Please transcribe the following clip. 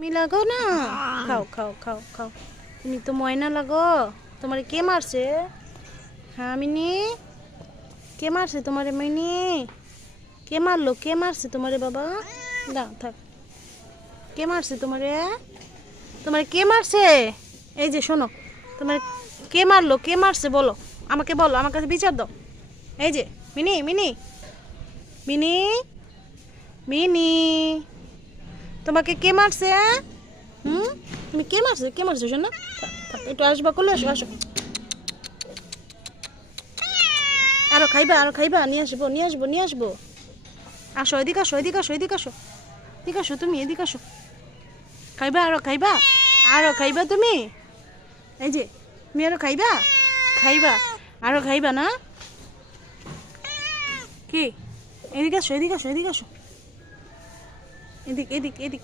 তুমি লাগো না, খাও খাও খাও খাও। তুমি তো ময়না লাগো। তোমারে কে মারছে? হ্যাঁ মিনি, কে মারছে তোমারে মিনি? কে মারলো? কে মারছে তোমারে বাবা? দাও থাক। কে মারছে তোমারে? তোমারে কে মারছে? এই যে শোনো, তোমার কে মারলো? কে মারছে বলো, আমাকে বলো, আমার কাছে বিচার দাও। এই যে মিনি মিনি মিনি মিনি, তোমাকে কে মারছে? তুমি কে মারছে? কে মারছে শোনো? একটু আসবা, করলে আসো আসো। আরো খাইবা, আরো খাইবা? নিয়ে আসবো নিয়ে আসবো নিয়ে আসবো। আসো এদিকে, আসো এদিকে, আসো এদিকে, আসো এদিকে, আসো তুমি এদিকে আসো। খাইবা? আরো খাইবা? আরো খাইবা তুমি? এই যে তুমি আরো খাইবা? খাইবা? আরো খাইবা না? কি? এদিকে আসো এদিকে, আসো এদিকে, আসো এদিক এদিক এদিক।